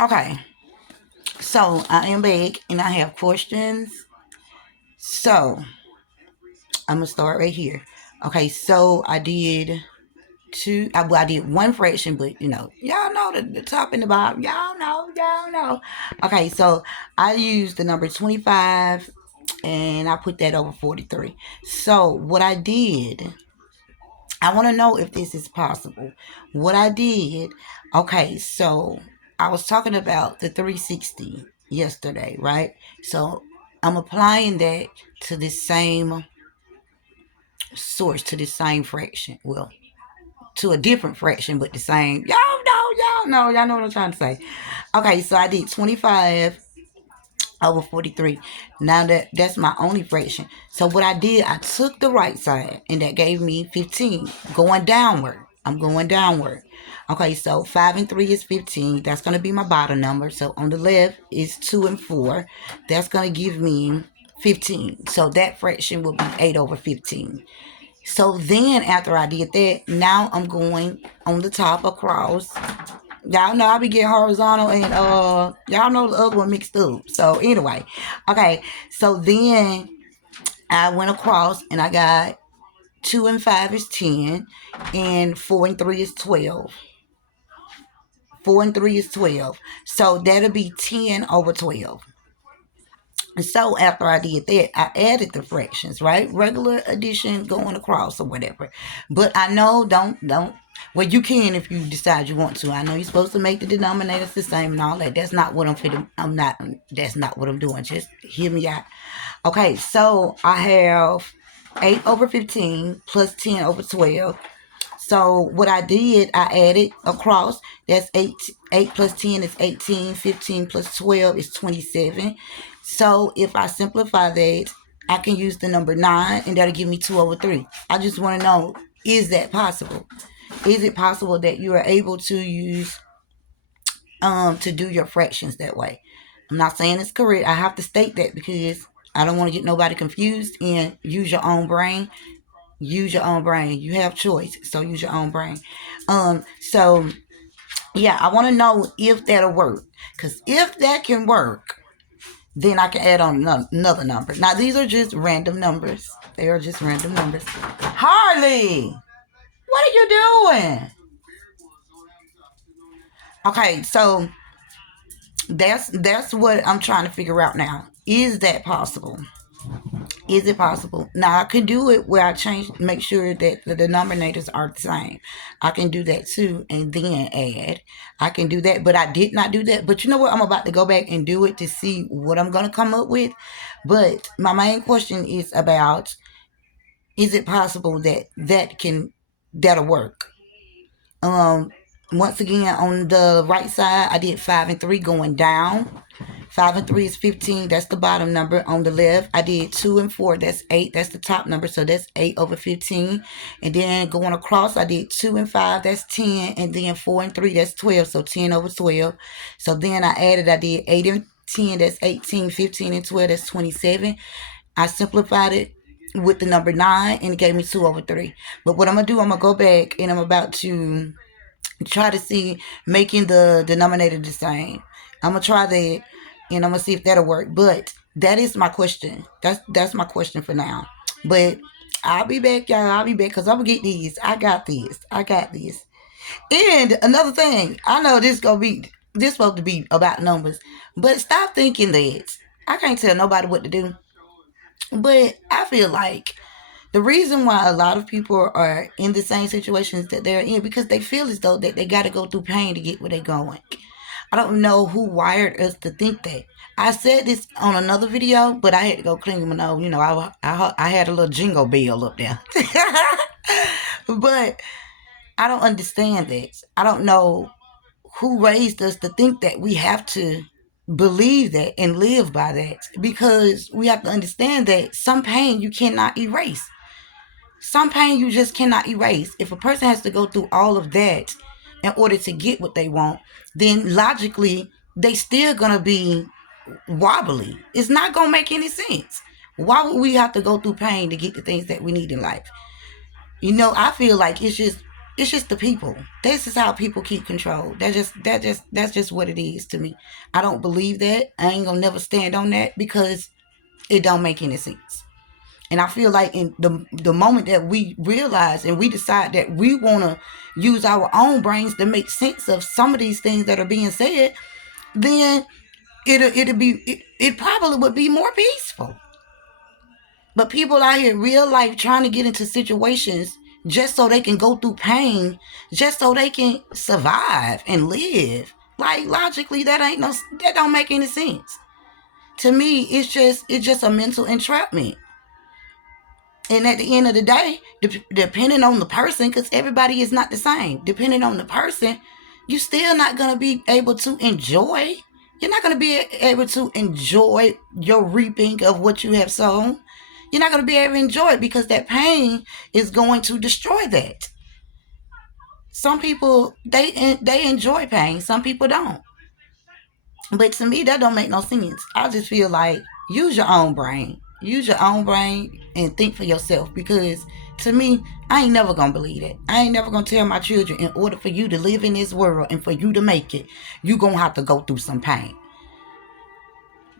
Okay, so I am back and I have questions. So I'm gonna start right here. Okay, so I did I did one fraction, but y'all know the top and the bottom. Y'all know. Okay, so I used the number 25 and I put that over 43. So what I did, I want to know if this is possible. What I did, okay, so I was talking about the 360 yesterday, right? So I'm applying that to the same source, to the same fraction. Well, to a different fraction, but the same. Y'all know what I'm trying to say. Okay, so I did 25 over 43. Now that's my only fraction. So what I did, I took the right side and that gave me 15 going downward. I'm going downward. Okay, so 5 and 3 is 15. That's going to be my bottom number. So on the left is 2 and 4. That's going to give me 15. So that fraction will be 8 over 15. So then after I did that, now I'm going on the top across. Y'all know I be getting horizontal and y'all know the other one mixed up. So anyway, okay. So then I went across and I got 2 and 5 is 10 and 4 and 3 is 12. 4 and 3 is 12. So that'll be 10 over 12. So after I did that, I added the fractions, right? Regular addition going across or whatever. But I know don't well you can if you decide you want to. I know you're supposed to make the denominators the same and all that. That's not what I'm not that's not what I'm doing. Just hear me out. Okay, so I have 8 over 15 plus 10 over 12. So what I did, I added across. That's 8 plus 10 is 18. 15 plus 12 is 27. So if I simplify that, I can use the number 9 and that'll give me 2 over 3. I just want to know, is that possible? Is it possible that you are able to use to do your fractions that way? I'm not saying it's correct. I have to state that because I don't want to get nobody confused, and use your own brain. Use your own brain. You have choice, so use your own brain. So yeah, I want to know if that'll work. Because if that can work, then I can add on another number. Now these are just random numbers. They are just random numbers. Harley, what are you doing? Okay, so that's what I'm trying to figure out now. Is that possible? Is it possible? Now I can do it where I make sure that the denominators are the same. I can do that too, and then add. I can do that, but I did not do that. But you know what? I'm about to go back and do it to see what I'm gonna come up with. But my main question is about: is it possible that that'll work? Um, Once again, on the right side, I did 5 and 3 going down. 5 and 3 is 15. That's the bottom number. On the left, I did 2 and 4. That's 8. That's the top number. So that's 8 over 15. And then going across, I did 2 and 5. That's 10. And then 4 and 3. That's 12. So 10 over 12. So then I did 8 and 10. That's 18. 15 and 12. That's 27. I simplified it with the number 9 and it gave me 2 over 3. But what I'm going to do, I'm going to go back and I'm about to try to see making the denominator the same. I'm gonna try that and I'm gonna see if that'll work. But that is my question. That's my question for now. But I'll be back, y'all. I'll be back because I'm gonna get these. I got this. I got this. And another thing, I know this supposed to be about numbers, but stop thinking that I can't tell nobody what to do. But I feel like the reason why a lot of people are in the same situations that they're in because they feel as though that they got to go through pain to get where they're going. I don't know who wired us to think that. I said this on another video, but I had to go clean my nose. I had a little jingle bell up there. But I don't understand that. I don't know who raised us to think that we have to believe that and live by that because we have to understand that some pain you cannot erase. Some pain you just cannot erase. If a person has to go through all of that in order to get what they want, then logically they still gonna be wobbly. It's not gonna make any sense. Why would we have to go through pain to get the things that we need in life? I feel like it's just It's just the people. This is how people keep control. That's just what it is to me. I don't believe that. I ain't gonna never stand on that because it don't make any sense. And I feel like in the moment that we realize and we decide that we want to use our own brains to make sense of some of these things that are being said, then it probably would be more peaceful. But people out here real life trying to get into situations just so they can go through pain, just so they can survive and live. Like logically, that don't make any sense. To me, it's just a mental entrapment. And at the end of the day, depending on the person, because everybody is not the same, depending on the person, you still not going to be able to enjoy. You're not going to be able to enjoy your reaping of what you have sown. You're not going to be able to enjoy it because that pain is going to destroy that. Some people, they enjoy pain. Some people don't. But to me, that don't make no sense. I just feel like use your own brain. Use your own brain and think for yourself. Because to me, I ain't never gonna believe it. I ain't never gonna tell my children in order for you to live in this world and for you to make it, you gonna have to go through some pain.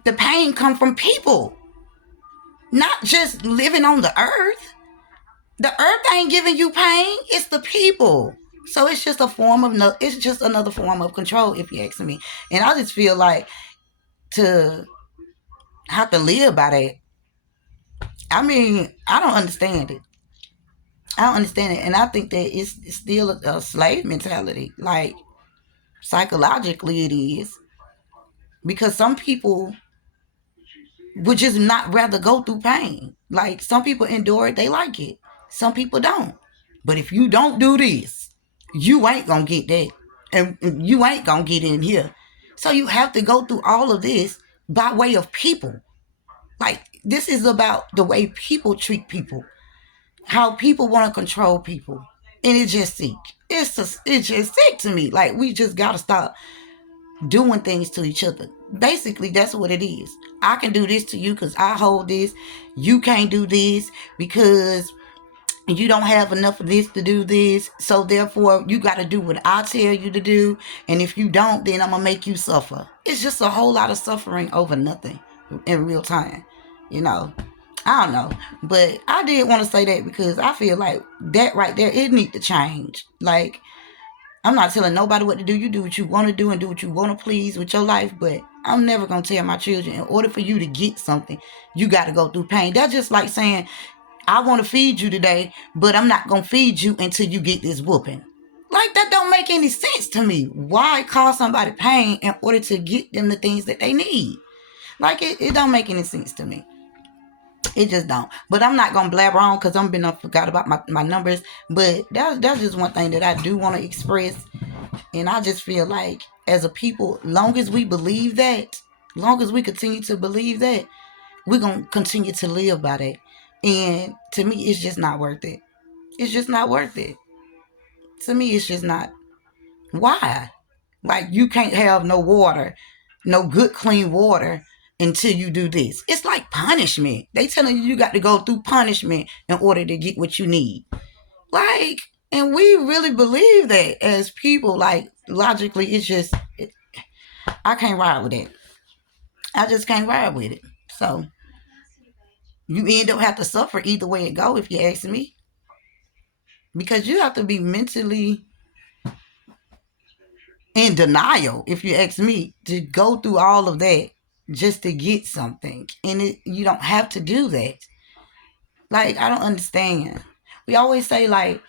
The pain come from people, not just living on the earth. The earth ain't giving you pain. It's the people. So it's just it's just another form of control, if you ask me. And I just feel like to have to live by that. I mean, I don't understand it. I don't understand it, and I think that it's still a slave mentality. Like psychologically, it is because some people would just not rather go through pain. Like some people endure it, they like it. Some people don't. But if you don't do this, you ain't gonna get that, and you ain't gonna get in here. So you have to go through all of this by way of people. Like this is about the way people treat people, how people want to control people, and it's just sick. It's just sick to me. Like we just gotta stop doing things to each other. Basically, that's what it is. I can do this to you because I hold this. You can't do this because you don't have enough of this to do this. So therefore, you got to do what I tell you to do. And if you don't, then I'm gonna make you suffer. It's just a whole lot of suffering over nothing in real time. You know, I don't know, but I did want to say that because I feel like that right there, it need to change. Like I'm not telling nobody what to do. You do what you want to do and do what you want to please with your life. But I'm never going to tell my children, in order for you to get something, you got to go through pain. That's just like saying, I want to feed you today, but I'm not going to feed you until you get this whooping. Like, that don't make any sense to me. Why cause somebody pain in order to get them the things that they need? Like, it don't make any sense to me. It just don't. But I'm not gonna blabber on because I forgot about my numbers. But that's just one thing that I do want to express. And I just feel like as a people, long as we believe that, long as we continue to believe that, we're gonna continue to live by that. And to me, it's just not worth it. It's just not worth it. To me, it's just not. Why? Like you can't have no water, no good clean water until you do this. It's like punishment. They telling you got to go through punishment in order to get what you need. Like, and we really believe that as people. Like logically, I can't ride with it. I just can't ride with it. So you end up have to suffer either way it go, if you ask me, because you have to be mentally in denial, if you ask me, to go through all of that just to get something. And you don't have to do that. Like, I don't understand. We always say, like,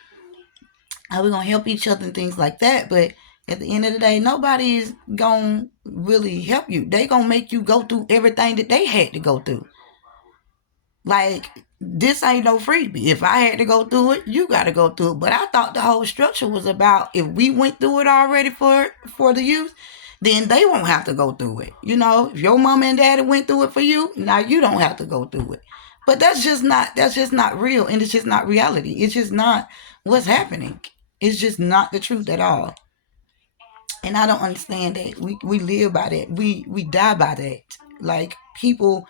how we going to help each other and things like that. But at the end of the day, nobody is going to really help you. They going to make you go through everything that they had to go through. Like, this ain't no freebie. If I had to go through it, you got to go through it. But I thought the whole structure was about if we went through it already for the youth, then they won't have to go through it. You know, if your mom and daddy went through it for you, now you don't have to go through it. But that's just not real, and it's just not reality. It's just not what's happening. It's just not the truth at all. And I don't understand that. We live by that. We die by that. Like people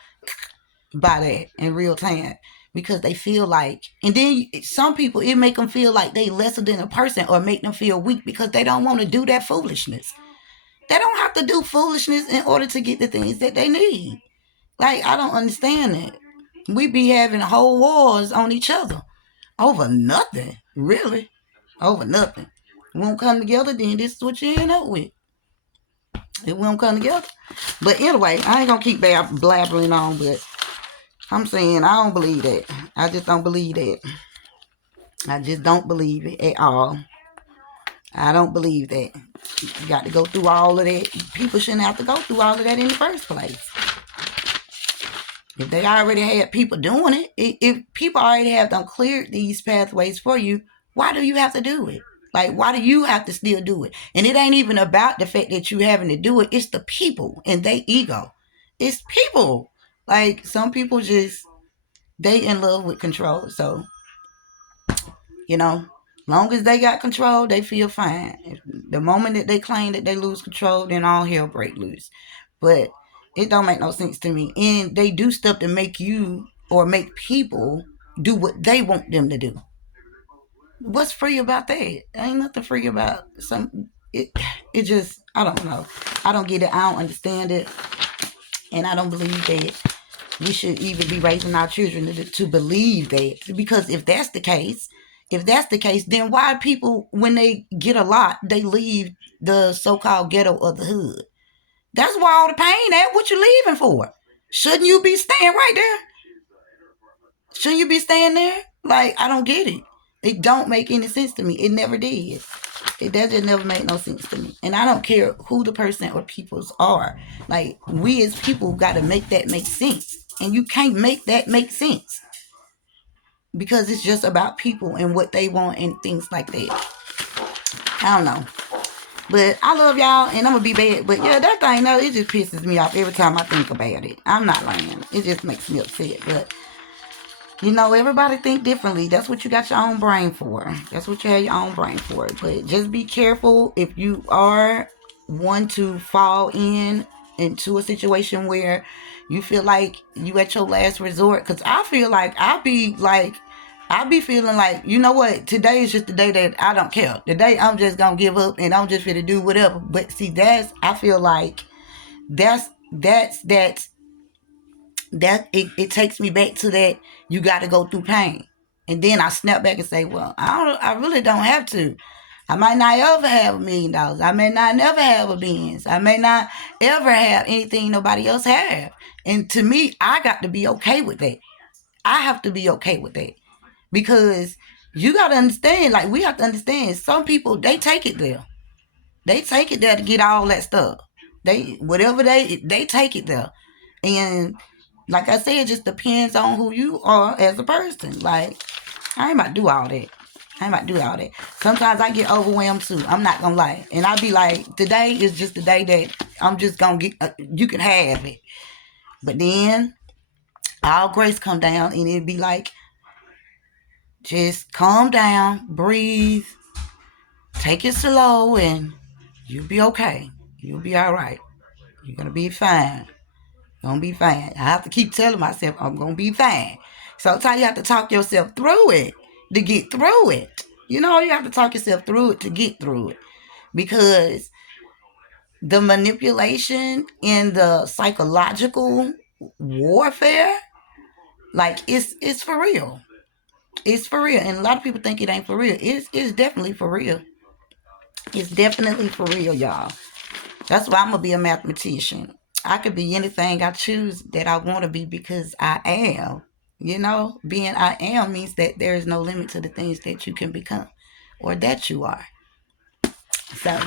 by that in real time. because they feel like, and then some people, it make them feel like they lesser than a person or make them feel weak because they don't want to do that foolishness. They don't have to do foolishness in order to get the things that they need. Like, I don't understand that. We be having whole wars on each other over nothing, really. Over nothing. It won't come together, then this is what you end up with. It won't come together. But anyway, I ain't gonna keep blabbering on, but I'm saying I don't believe that. I just don't believe that. I just don't believe it at all. I don't believe that. You got to go through all of that. People shouldn't have to go through all of that in the first place. If they already had people doing it, if people already have done cleared these pathways for you, why do you have to do it? Like, why do you have to still do it? And it ain't even about the fact that you having to do it. It's the people and their ego. It's people. Like, some people just, they in love with control. So, long as they got control, they feel fine. The moment that they claim that they lose control, then all hell break loose. But it don't make no sense to me. And they do stuff to make you or make people do what they want them to do. What's free about that? Ain't nothing free about it just, I don't know. I don't get it. I don't understand it. And I don't believe that we should even be raising our children to believe that. Because if that's the case, then why people, when they get a lot, they leave the so-called ghetto of the hood? That's where all the pain at. What you leaving for? Shouldn't you be staying right there? Shouldn't you be staying there? Like, I don't get it. It don't make any sense to me. It never did. It doesn't never make no sense to me. And I don't care who the person or peoples are. Like, we as people got to make that make sense. And you can't make that make sense. Because it's just about people and what they want and things like that. I don't know. But I love y'all, and I'm going to be bad. But yeah, that thing, no, it just pisses me off every time I think about it. I'm not lying. It just makes me upset. But, everybody think differently. That's what you got your own brain for. That's what you have your own brain for. But just be careful if you are one to fall into a situation where you feel like you at your last resort. Because I feel like I be feeling like, you know what, today is just the day that I don't care. Today I'm just going to give up and I'm just going to do whatever. But see, I feel like it takes me back to that you got to go through pain. And then I snap back and say, well, I really don't have to. I might not ever have $1 million. I may not never have a Benz. I may not ever have anything nobody else have. And to me, I got to be okay with that. I have to be okay with that. Because you got to understand, like, we have to understand, some people, they take it there. They take it there to get all that stuff. They take it there. And like I said, it just depends on who you are as a person. Like, I ain't about to do all that. Sometimes I get overwhelmed too. I'm not going to lie. And I be like, today is just the day that I'm just going to get, you can have it. But then, all grace come down and it'd be like, just calm down, breathe, take it slow, and you'll be okay. You'll be all right. You're going to be fine. You're going to be fine. I have to keep telling myself I'm going to be fine. Sometimes you have to talk yourself through it to get through it. You have to talk yourself through it to get through it. Because the manipulation and the psychological warfare, like, it's for real. It's for real. And a lot of people think it ain't for real. It's definitely for real. It's definitely for real, y'all. That's why I'm going to be a mathematician. I could be anything I choose that I want to be because I am. Being I am means that there is no limit to the things that you can become or that you are. So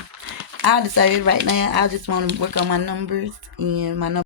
I decided right now I just want to work on my numbers, and my numbers